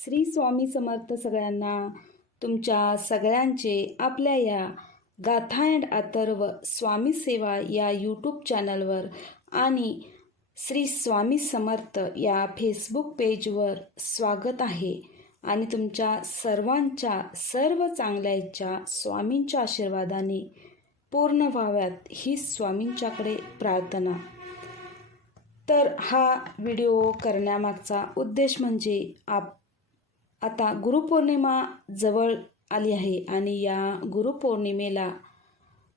श्री स्वामी समर्थ सगळ्यांना तुमच्या सगळ्यांचे आपल्या या गाथा अँड अथर्व स्वामी सेवा या यूट्यूब चॅनलवर आणि श्री स्वामी समर्थ या फेसबुक पेजवर स्वागत आहे. आणि तुमच्या सर्वांच्या सर्व चांगल्या इच्छा स्वामींच्या आशीर्वादाने पूर्ण व्हाव्यात ही स्वामींच्याकडे प्रार्थना. तर हा व्हिडिओ करण्यामागचा उद्देश म्हणजे आप आता गुरुपौर्णिमा जवळ आली आहे आणि या गुरुपौर्णिमेला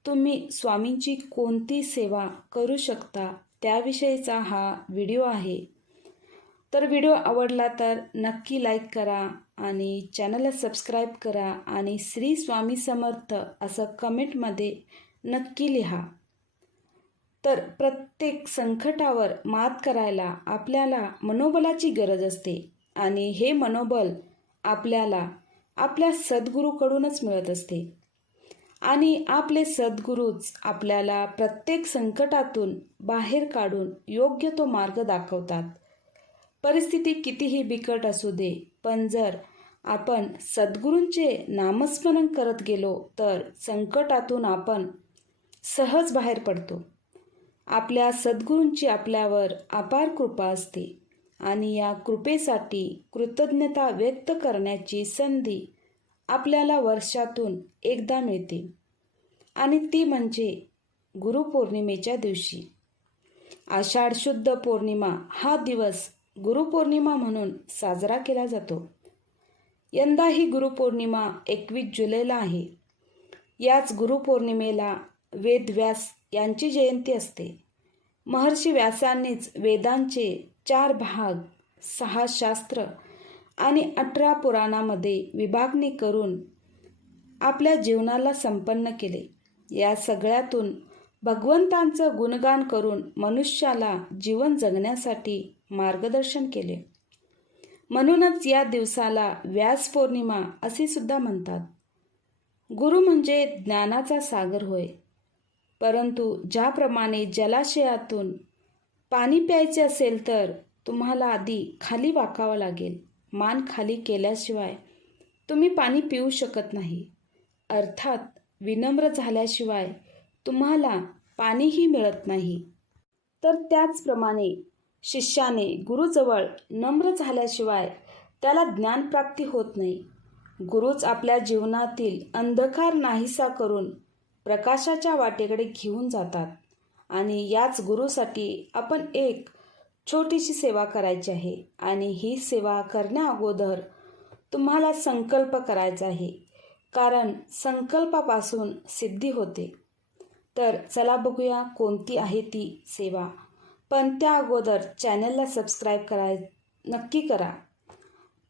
तुम्ही स्वामींची कोणती सेवा करू शकता त्याविषयीचा हा व्हिडिओ आहे. तर व्हिडिओ आवडला तर नक्की लाईक करा आणि चॅनलला सबस्क्राईब करा आणि श्री स्वामी समर्थ असं कमेंटमध्ये नक्की लिहा. तर प्रत्येक संकटावर मात करायला आपल्याला मनोबलाची गरज असते आणि हे मनोबल आपल्याला आपल्या सद्गुरूकडूनच मिळत असते. आणि आपले सद्गुरूच आपल्याला प्रत्येक संकटातून बाहेर काढून योग्य तो मार्ग दाखवतात. परिस्थिती कितीही बिकट असू दे पण जर आपण सद्गुरूंचे नामस्मरण करत गेलो तर संकटातून आपण सहज बाहेर पडतो. आपल्या सद्गुरूंची आपल्यावर अपार कृपा असते. आणि या कृपेसाठी कृतज्ञता व्यक्त करण्याची संधी आपल्याला वर्षातून एकदा मिळते. आणि ती म्हणजे गुरुपौर्णिमेच्या दिवशी. आषाढ शुद्ध पौर्णिमा हा दिवस गुरुपौर्णिमा म्हणून साजरा केला जातो. यंदा ही गुरुपौर्णिमा एकवीस जुलैला आहे. याच गुरुपौर्णिमेला वेदव्यास यांची जयंती असते. महर्षी व्यासांनीच वेदांचे चार भाग सहा शास्त्र आणि अठरा पुराणामध्ये विभागणी करून आपल्या जीवनाला संपन्न केले. या सगळ्यातून भगवंतांचं गुणगान करून मनुष्याला जीवन जगण्यासाठी मार्गदर्शन केले. म्हणूनच या दिवसाला व्यास पौर्णिमा असे सुद्धा म्हणतात. गुरु म्हणजे ज्ञानाचा सागर होय. परंतु ज्याप्रमाणे जलाशयातून पाणी प्यायचे असेल तर तुम्हाला आधी खाली वाकावं लागेल. मान खाली केल्याशिवाय तुम्ही पाणी पिऊ शकत नाही. अर्थात विनम्र झाल्याशिवाय तुम्हाला पाणीही मिळत नाही. तर त्याचप्रमाणे शिष्याने गुरुजवळ नम्र झाल्याशिवाय त्याला ज्ञानप्राप्ती होत नाही. गुरुच आपल्या जीवनातील अंधकार नाहीसा करून प्रकाशाच्या वाटेकडे घेऊन जातात. आणि याच गुरुसाठी आपण एक छोटीशी सेवा करायची आहे. आणि ही सेवा करण्या अगोदर तुम्हाला संकल्प करायचा आहे. कारण संकल्पापासून सिद्धी होते. तर चला बघूया कोणती आहे ती सेवा. पण त्या अगोदर चॅनलला सबस्क्राईब कराय नक्की करा.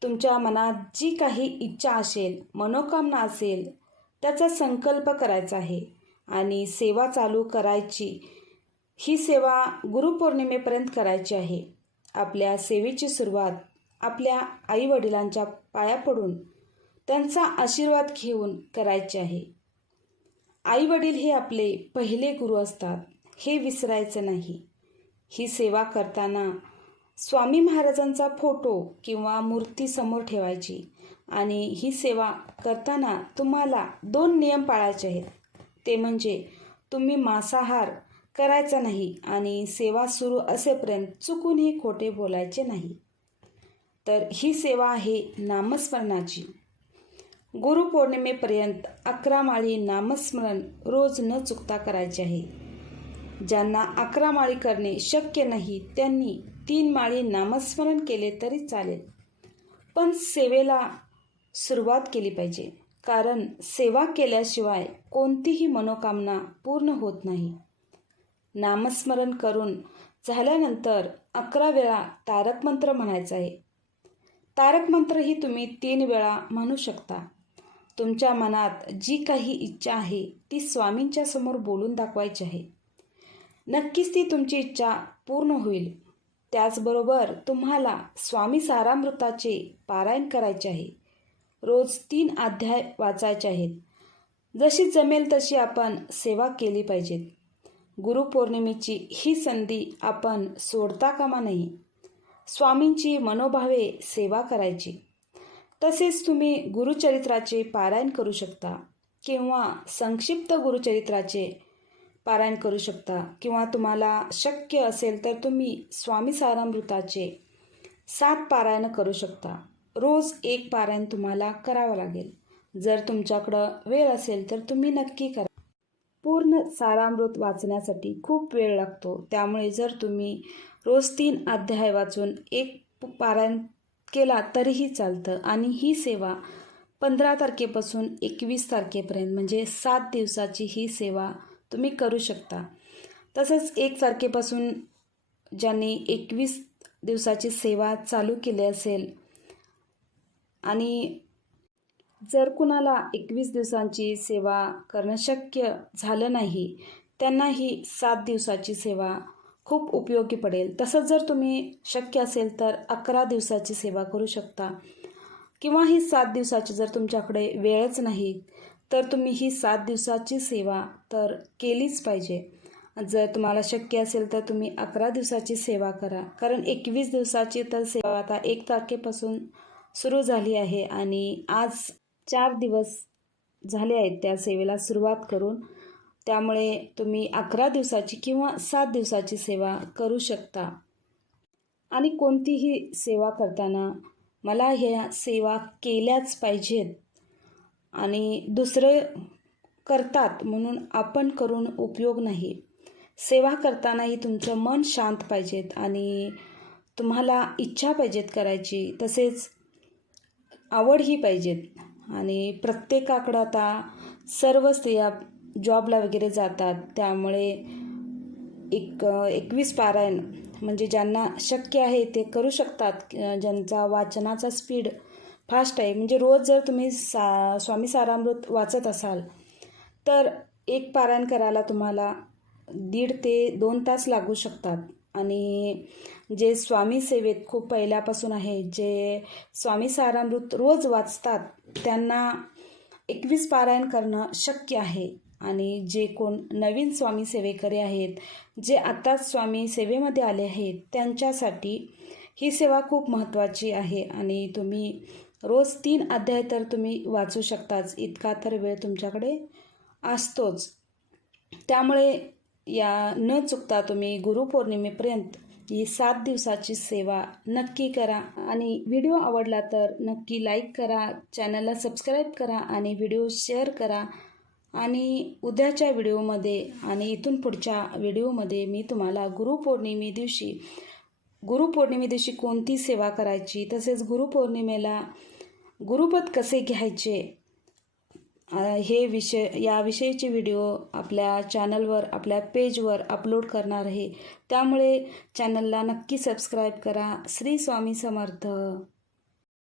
तुमच्या मनात जी काही इच्छा असेल मनोकामना असेल त्याचा संकल्प करायचा आहे. आणि सेवा चालू करायची ही सेवा गुरुपौर्णिमेपर्यंत करायची आहे. आपल्या सेवेची सुरुवात आपल्या आईवडिलांच्या पाया पडून त्यांचा आशीर्वाद घेऊन करायचे आहे. आईवडील हे आपले पहिले गुरु असतात हे विसरायचं नाही. ही सेवा करताना स्वामी महाराजांचा फोटो किंवा मूर्ती समोर ठेवायची आणि ही सेवा करताना तुम्हाला दोन नियम पाळायचे आहेत. ते म्हणजे तुम्ही मांसाहार करायचा नाही आणि सेवा सुरू असेपर्यंत चुकूनही खोटे बोलायचे नाही. तर ही सेवा आहे नामस्मरणाची. गुरुपौर्णिमेपर्यंत अकरा माळी नामस्मरण रोज न चुकता करायचे आहे. ज्यांना अकरा माळी करणे शक्य नाही त्यांनी तीन माळी नामस्मरण केले तरी चालेल. पण सेवेला सुरुवात केली पाहिजे कारण सेवा केल्याशिवाय कोणतीही मनोकामना पूर्ण होत नाही. नामस्मरण करून झाल्यानंतर अकरा वेळा तारक मंत्र म्हणायचा आहे. तारक मंत्र ही तुम्ही तीन वेळा म्हणू शकता. तुमच्या मनात जी काही इच्छा आहे ती स्वामींच्या समोर बोलून दाखवायची आहे. नक्कीच ती तुमची इच्छा पूर्ण होईल. त्याचबरोबर तुम्हाला स्वामी सारामृताचे पारायण करायचे आहे. रोज तीन अध्याय वाचायचे आहेत. जशी जमेल तशी आपण सेवा केली पाहिजेत. गुरुपौर्णिमेची ही संधी आपण सोडता कामा नाही स्वामींची मनोभावे सेवा करायची. तसेच तुम्ही गुरुचरित्राचे पारायण करू शकता किंवा संक्षिप्त गुरुचरित्राचे पारायण करू शकता किंवा तुम्हाला शक्य असेल तर तुम्ही स्वामी सारामृताचे सात पारायण करू शकता. रोज एक पारायण तुम्हाला करावं लागेल. जर तुमच्याकडं वेळ असेल तर तुम्ही नक्की करा. पूर्ण सारामृत वाचण्यासाठी खूप वेळ लागतो. त्यामुळे जर तुम्ही रोज तीन अध्याय वाचून एक पारायण केला तरीही चालतं. आणि ही सेवा पंधरा तारखेपासून एकवीस तारखेपर्यंत म्हणजे सात दिवसाची ही सेवा तुम्ही करू शकता. तसंच एक तारखेपासून ज्यांनी एकवीस दिवसाची सेवा चालू केली असेल आणि जर कुणाला एकवीस दिवसांची सेवा करणं शक्य झालं नाही त्यांना ही सात दिवसाची सेवा खूप उपयोगी पडेल. तसंच जर तुम्ही शक्य असेल तर अकरा दिवसाची सेवा करू शकता. किंवा ही सात दिवसाची जर तुमच्याकडे वेळच नाही तर तुम्ही ही सात दिवसाची सेवा तर केलीच पाहिजे. जर तुम्हाला शक्य असेल तर तुम्ही अकरा दिवसाची सेवा करा. कारण एकवीस दिवसाची तर सेवा आता एक तारखेपासून सुरू झाली आहे आणि आज चार दिवस झाले आहेत त्या सेवेला सुरुवात करून. त्यामुळे तुम्ही अकरा दिवसाची किंवा सात दिवसाची सेवा करू शकता. आणि कोणतीही सेवा करताना मला ह्या सेवा केल्याच पाहिजेत. आणि दुसरे करतात म्हणून आपण करून उपयोग नाही. सेवा करतानाही तुमचं मन शांत पाहिजेत आणि तुम्हाला इच्छा पाहिजेत करायची. तसेच आवडही पाहिजेत. आणि प्रत्येकाकडं आता सर्व स्त्रिया जॉबला वगैरे जातात. त्यामुळे एक एकवीस पारायण म्हणजे ज्यांना शक्य आहे ते करू शकतात. ज्यांचा वाचनाचा स्पीड फास्ट आहे. म्हणजे रोज जर तुम्ही सा स्वामी सारामृत वाचत असाल तर एक पारायण करायला तुम्हाला दीड ते दोन तास लागू शकतात. आणि जे स्वामी सेवेत खूप पहिल्यापासून आहे जे स्वामी सारामृत रोज वाचतात त्यांना एकवीस पारायण करणं शक्य आहे. आणि जे कोण नवीन स्वामी सेवेकरी आहेत जे आत्ताच स्वामी सेवेमध्ये आले आहेत त्यांच्यासाठी ही सेवा खूप महत्त्वाची आहे. आणि तुम्ही रोज तीन अध्याय तर तुम्ही वाचू शकताच. इतका तर वेळ तुमच्याकडे असतोच. त्यामुळे या न चुकता तुम्ही गुरुपौर्णिमेपर्यंत ही सात दिवसाची सेवा नक्की करा. आणि व्हिडिओ आवडला तर नक्की लाईक करा चॅनलला सबस्क्राईब करा आणि व्हिडिओ शेअर करा. आणि उद्याच्या व्हिडिओमध्ये आणि इथून पुढच्या व्हिडिओमध्ये मी तुम्हाला गुरुपौर्णिमे दिवशी गुरुपौर्णिमे दिवशी कोणती सेवा करायची तसेच गुरुपौर्णिमेला गुरुपद कसे घ्यायचे हे विषय याविषयीचे व्हिडिओ आपल्या चॅनलवर आपल्या पेजवर अपलोड करणार आहे. त्यामुळे चॅनलला नक्की सबस्क्राईब करा. श्री स्वामी समर्थ.